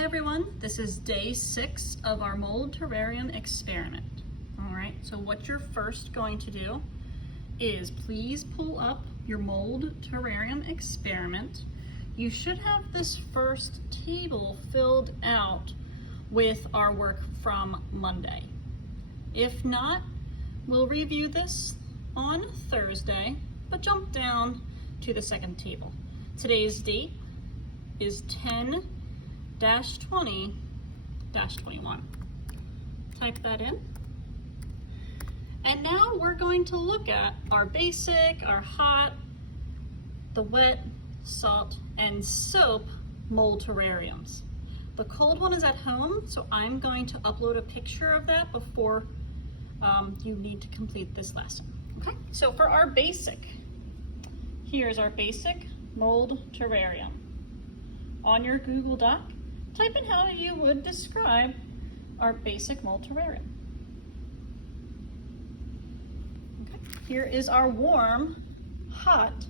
Hi everyone, this is day 6 of our mold terrarium experiment. All right, so what you're first going to do is please pull up your mold terrarium experiment. You should have this first table filled out with our work from Monday. If not, we'll review this on Thursday, but jump down to the second table. Today's date is 10-20-21. Type that in. And now we're going to look at our basic, our hot, the wet, salt, and soap mold terrariums. The cold one is at home, so I'm going to upload a picture of that before you need to complete this lesson. Okay, so for our basic, here's our basic mold terrarium. On your Google Doc, type in how you would describe our basic mold terrarium. Okay. Here is our warm, hot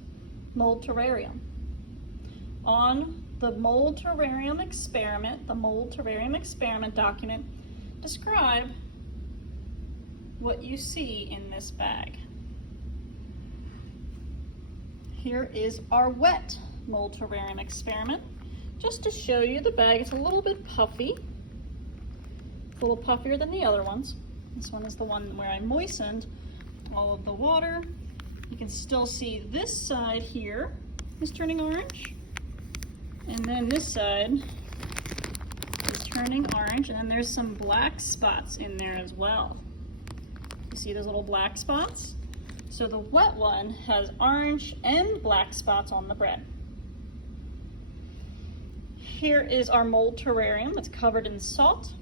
mold terrarium. On the mold terrarium experiment, the mold terrarium experiment document, describe what you see in this bag. Here is our wet mold terrarium experiment. Just to show you the bag, it's a little bit puffy. It's a little puffier than the other ones. This one is the one where I moistened all of the water. You can still see this side here is turning orange. And then this side is turning orange, and then there's some black spots in there as well. You see those little black spots? So the wet one has orange and black spots on the bread. Here is our mold terrarium that's covered in salt.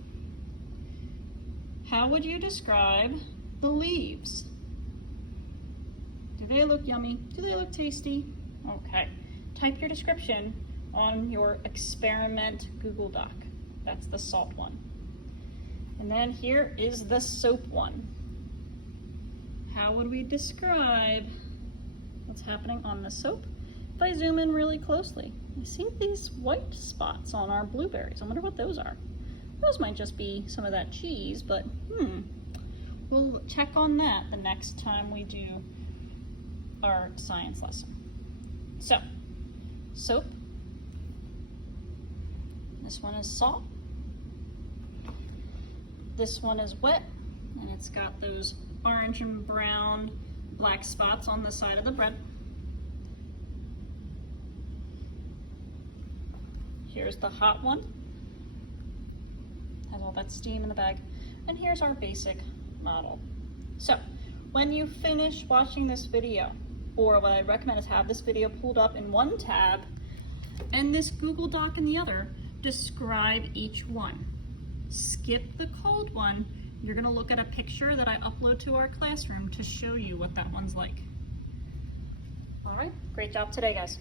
How would you describe the leaves? Do they look yummy? Do they look tasty? Okay, type your description on your experiment Google Doc. That's the salt one. And then here is the soap one. How would we describe what's happening on the soap? If I zoom in really closely, you see these white spots on our blueberries. I wonder what those are. Those might just be some of that cheese, but we'll check on that the next time we do our science lesson. So, soap. This one is salt. This one is wet, and it's got those orange and brown black spots on the side of the bread. Here's the hot one. Has all that steam in the bag. And here's our basic model. So when you finish watching this video, or what I recommend is have this video pulled up in one tab and this Google Doc in the other, describe each one. Skip the cold one. You're gonna look at a picture that I upload to our classroom to show you what that one's like. All right, great job today, guys.